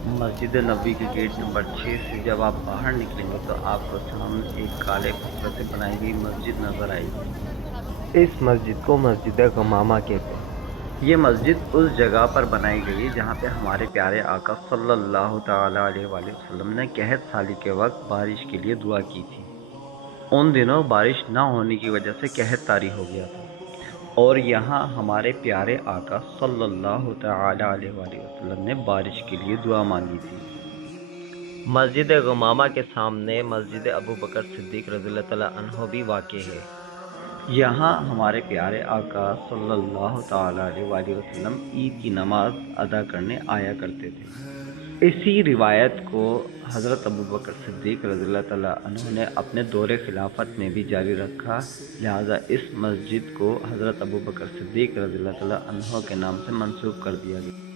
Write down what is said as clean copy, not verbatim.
मस्जिद नबी के gate number 6 से जब आप बाहर निकलेंगे तो आपको सामने एक काले पत्थर से बनाई गई मस्जिद नज़र आएगी। इस मस्जिद को मस्जिद गमामा कहते हैं। ये मस्जिद उस जगह पर बनाई गई जहाँ पे हमारे प्यारे आका सल्लल्लाहु ताला अलैहि वसल्लम ने कहत साली के वक्त बारिश के लिए दुआ की थी। उन दिनों बारिश ना होने की वजह से कहत तारी हो गया था और यहाँ हमारे प्यारे आका सल्लल्लाहु ताला अलैहि वसल्लम ने बारिश के लिए दुआ मांगी थी। मस्जिद गमामा के सामने मस्जिद अबू बकर सिद्दीक रज़ियल्लाहु अन्हु भी वाक़ई है। यहाँ हमारे प्यारे आका सल्लल्लाहु ताला अलैहि वसल्लम ईद की नमाज अदा करने आया करते थे। इसी रिवायत को हज़रत अबू बकर सिद्दीक रज़ियल्लाहु अन्हु ने अपने दौरे खिलाफत में भी जारी रखा, लिहाजा इस मस्जिद को हज़रत अबू बकर सिद्दीक रज़ियल्लाहु अन्हु के नाम से मंसूब कर दिया गया।